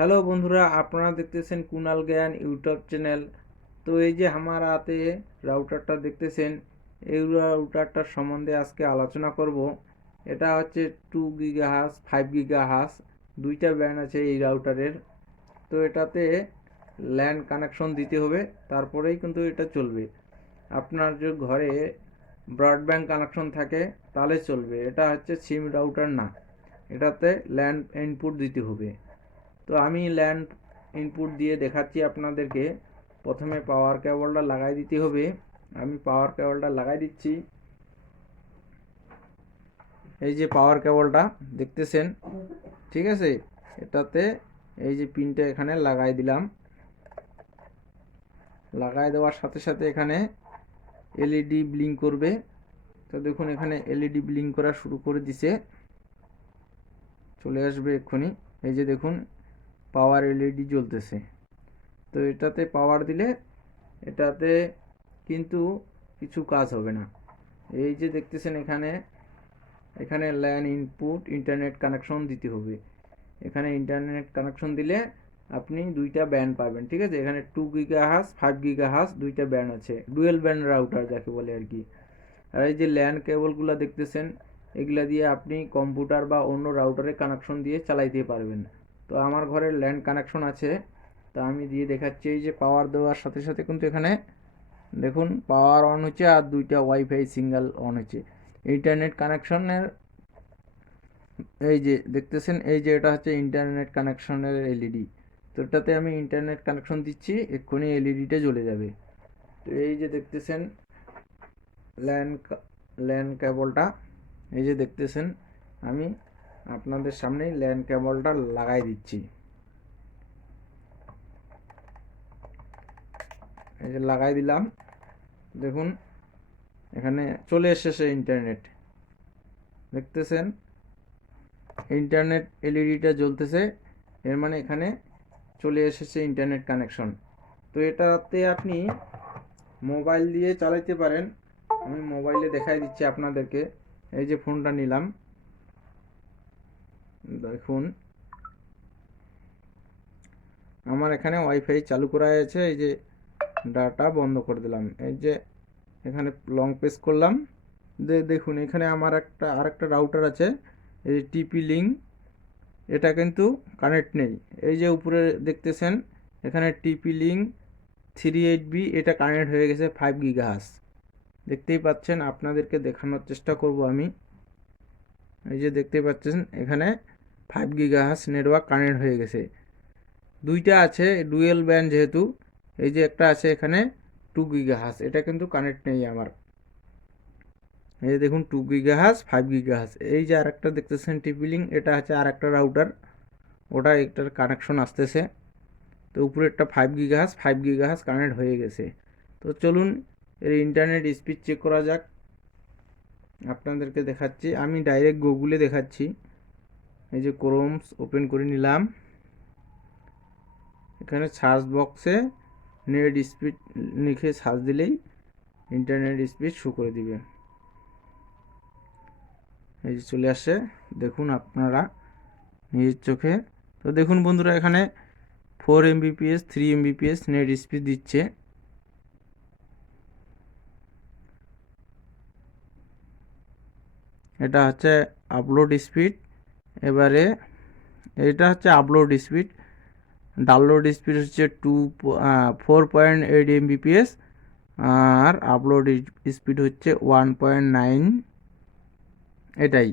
Hello বন্ধুরা, আপনারা দেখতেছেন কুনাল জ্ঞান ইউটিউব চ্যানেল। তো এই যে আমার হাতে রাউটারটা দেখতেছেন, এই রাউটারটার সম্বন্ধে আজকে আলোচনা করব। এটা হচ্ছে 2 GHz 5 GHz, দুইটা ব্যান্ড আছে এই রাউটারের। তো এটাতে ল্যান্ড কানেকশন দিতে হবে, তারপরেই কিন্তু এটা চলবে। আপনার যে ঘরে ব্রডব্যান্ড কানেকশন থাকে তাহলে চলবে। এটা হচ্ছে সিম রাউটার না, এটাতে ল্যান্ড ইনপুট দিতে হবে। তো আমি ল্যান্ড ইনপুট দিয়ে দেখাচ্ছি আপনাদেরকে। প্রথমে পাওয়ার কেবলটা লাগাই দিতে হবে। আমি পাওয়ার কেবলটা লাগাই দিচ্ছি। এই যে পাওয়ার কেবলটা দেখতেছেন, ঠিক আছে। এটাতে এই যে পিনটা এখানে লাগাই দিলাম। লাগাই দেওয়ার সাথে সাথে এখানে এলইডি ব্লিঙ্ক করবে। তো দেখুন এখানে এলইডি ব্লিঙ্ক করা শুরু করে দিছে, চলে আসবে এক্ষুনি। এই যে দেখুন পাওয়ার এলইডি জ্বলতেছে। তো এটাতে পাওয়ার দিলে এটাতে কিন্তু কিছু কাজ হবে না। এই যে দেখতেছেন এখানে এখানে ল্যান ইনপুট ইন্টারনেট কানেকশন দিতে হবে। এখানে ইন্টারনেট কানেকশন দিলে আপনি দুইটা ব্যান্ড পাবেন, ঠিক আছে। এখানে 2 GHz 5 GHz দুইটা ব্যান্ড আছে, ডুয়েল ব্যান্ড রাউটার যাকে বলে আর কি। আর এই যে ল্যান কেবলগুলো দেখতেছেন, এগুলা দিয়ে আপনি কম্পিউটার বা অন্য রাউটারে কানেকশন দিয়ে চালাইতে পারবেন। তো আমার ঘরে ল্যান কানেকশন আছে, তা আমি দিয়ে দেখাচ্ছি। এই যে পাওয়ার দেওয়ার সাথে সাথে কিন্তু এখানে দেখুন পাওয়ার অন হচ্ছে আর দুইটা ওয়াইফাই সিঙ্গেল অন হচ্ছে। ইন্টারনেট কানেকশনের এই যে দেখতেছেন, এই যে এটা হচ্ছে ইন্টারনেট কানেকশনের এলইডি। তো এটাতে আমি ইন্টারনেট কানেকশন দিচ্ছি, এক্ষুনি এলইডিটা জ্বলে যাবে। তো এই যে দেখতেছেন ল্যান ল্যান কেবলটা, এই যে দেখতেছেন আমি আপনাদের সামনেই ল্যান কেবলটা লাগাই দিচ্ছি। এই যে লাগাই দিলাম, দেখুন এখানে চলে এসেছে ইন্টারনেট, দেখতেছেন ইন্টারনেট এলইডিটা জ্বলতেছে। এর মানে এখানে চলে এসেছে ইন্টারনেট কানেকশন। তো এটাতে আপনি মোবাইল দিয়ে চালাইতে পারেন। আমি মোবাইলে দেখাই দিচ্ছি আপনাদেরকে। এই যে ফোনটা নিলাম, দেখুন আমার এখানে ওয়াইফাই চালু করা আছে। এই যে ডাটা বন্ধ করে দিলাম। এই যে এখানে লং প্রেস করলাম, দেখুন এখানে আমার আরেকটা রাউটার আছে, এই যে টিপি লিঙ্ক, এটা কিন্তু কানেক্ট নেই। এই যে উপরে দেখতেছেন এখানে টিপি লিঙ্ক 38B, এটা কানেক্ট হয়ে গেছে 5 GHz। দেখতেই পাচ্ছেন, আপনাদেরকে দেখানোর চেষ্টা করব আমি। এই যে দেখতে পাচ্ছেন এখানে 5 GHz নেটওয়ার্ক কানেক্ট হয়ে গেছে। দুইটা আছে ডুয়েল ব্যান্ড যেহেতু, এই যে একটা আছে এখানে 2 GHz, এটা কিন্তু কানেক্ট নেই আমার। এই যে দেখুন 2 GHz 5 GHz। এই যে আরেকটা দেখতেছেন টিপি লিঙ্ক, এটা আছে আরেকটা রাউটার, ওটা একটার কানেকশন আসতেছে। তো উপরে একটা 5 GHz কানেক্ট হয়ে গেছে। তো চলুন এর ইন্টারনেট স্পিড চেক করা যাক। আপনাদেরকে দেখাচ্ছি, আমি ডাইরেক্ট গুগলে দেখাচ্ছি। এই যে ক্রোমস ওপেন করে নিলাম, এখানে সার্চ বক্সে নেট স্পিড লিখে সার্চ দিলেই ইন্টারনেট স্পিড শো করে দিবে। এই যে চলে আসে, দেখুন আপনারা নিজের চোখে। তো দেখুন বন্ধুরা, এখানে 4 Mbps 3 Mbps নেট স্পিড দিচ্ছে। এটা হচ্ছে আপলোড স্পিড। এবারে এটা হচ্ছে আপলোড স্পিড, ডাউনলোড স্পিড হচ্ছে 4.8 Mbps, আর আপলোড স্পিড হচ্ছে 1.9। এটাই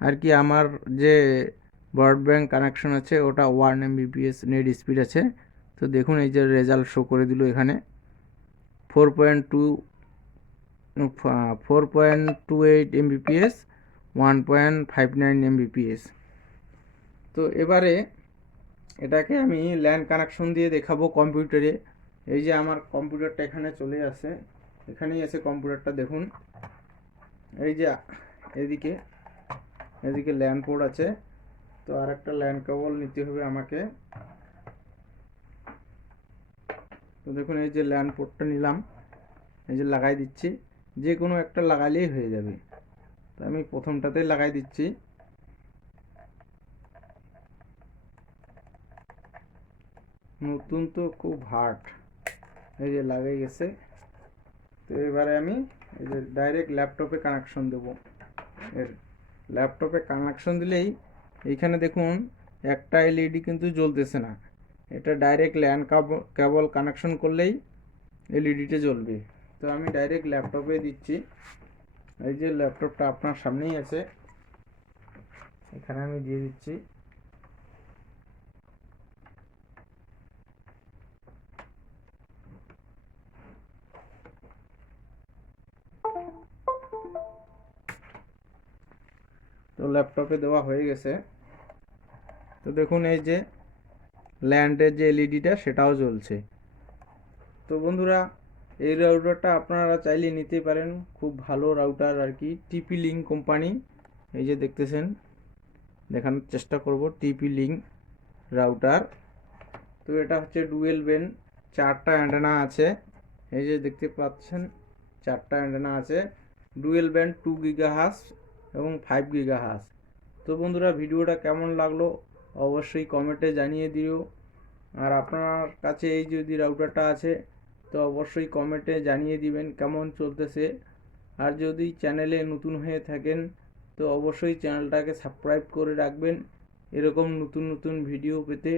আর কি। আমার যে ব্রডব্যান্ড কানেকশন আছে ওটা 1 Mbps নেট স্পিড আছে। তো দেখুন এই যে রেজাল্ট শো করে দিল এখানে 4.2 4.28 Mbps 1.59 Mbps। তো এবারে এটাকে আমি ল্যান কানেকশন দিয়ে দেখাবো কম্পিউটারে। এই যে আমার কম্পিউটারটা এখানে চলে আসে, এখানেই আছে কম্পিউটারটা, দেখুন এই যে এদিকে এদিকে ল্যান পোর্ট আছে। তো আর একটা ল্যান কেবল নিতে হবে আমাকে। তো দেখুন এই যে ল্যান পোর্টটা নিলাম, এই যে লাগাই দিচ্ছি। যে কোনো একটা লাগালেই হয়ে যাবে। তো আমি প্রথমটাতেই লাগাই দিচ্ছি। নতুন তো খুব হার্ড। এই যে লাগাই গেছে। তো এবারে আমি এই যে ডাইরেক্ট ল্যাপটপে কানেকশন দেব। এর ল্যাপটপে কানেকশন দিলেই এইখানে দেখুন একটা এলইডি কিন্তু জ্বলতেছে না, এটা ডাইরেক্ট ল্যান কেবল কানেকশন করলেই এলইডিটা জ্বলবে। তো আমি ডাইরেক্ট ল্যাপটপে দিচ্ছি। এই যে ল্যাপটপটা আপনার সামনেই আছে, এখানে আমি দিয়ে দিচ্ছি। তো ল্যাপটপে দেওয়া হয়ে গেছে। তো দেখুন এই যে ল্যান্ডের যে এলইডিটা সেটাও জ্বলছে। তো বন্ধুরা, এই রাউটারটা আপনারা চাইলে নিতে পারেন, খুব ভালো রাউটার আর কি, টিপি লিঙ্ক কোম্পানি। এই যে দেখতেছেন, দেখানোর চেষ্টা করব, টিপি লিঙ্ক রাউটার। তো এটা হচ্ছে ডুয়েল ব্যান্ড, 4টা অ্যান্টেনা আছে। এই যে দেখতে পাচ্ছেন 4টা অ্যান্টেনা আছে, ডুয়েল ব্যান্ড 2 গিগাহার্টজ এবং 5 গিগাহার্টজ। তো বন্ধুরা, ভিডিওটা কেমন লাগলো অবশ্যই কমেন্টে জানিয়ে দিও। আর আপনার কাছে এই যদি রাউটারটা আছে তো অবশ্যই কমেন্টে জানিয়ে দিবেন কেমন চলতেছে। আর যদি চ্যানেলে নতুন হয়ে থাকেন তো অবশ্যই চ্যানেলটাকে সাবস্ক্রাইব করে রাখবেন এরকম নতুন নতুন ভিডিও পেতে।